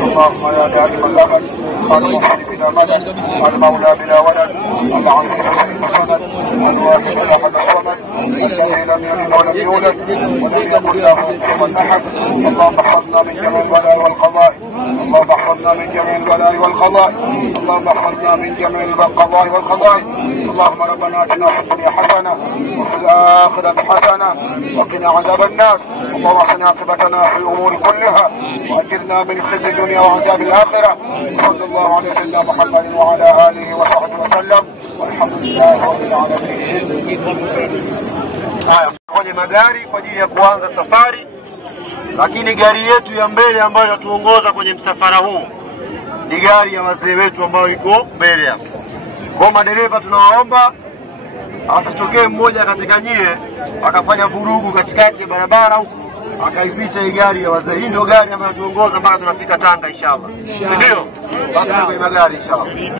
اللهم يا دائم الأبد المغفر بلا مدد المولى بلا ولد العظيم الشريف الصمد الواحد الأحد الصمد الذي لم يلد ولم يولد ولم يكن له كفوا أحد. اللهم احفظنا من جميع البلاء والقضاء، اللهم احفظنا من جميع البلاء والقضاء، اللهم احفظنا من جميع القضاء والقضاء. اللهم ربنا اتنا في الدنيا حسنه وفي الاخره حسنه وقنا عذاب النار. اللهم احسن عاقبتنا في الامور كلها واجرنا من خزي الدنيا وعذاب الاخره. صلى الله على سيدنا محمد وعلى اله وصحبه وسلم والحمد لله رب العالمين. Kwenye magari kwa ajili ya kuanza safari, lakini gari yetu ya mbele ambayo inatuongoza kwenye msafara huu ni gari ya wazee wetu ambayo iko mbele hapa. Kwa madereva tunawaomba asitokee mmoja katika nyie akafanya vurugu katikati ya barabara huko akaipita hii gari ya wazee. Hii ndio gari ambayo tuongoza mpaka tunafika Tanga inshallah. Ndio? Basi kwenye magari inshallah.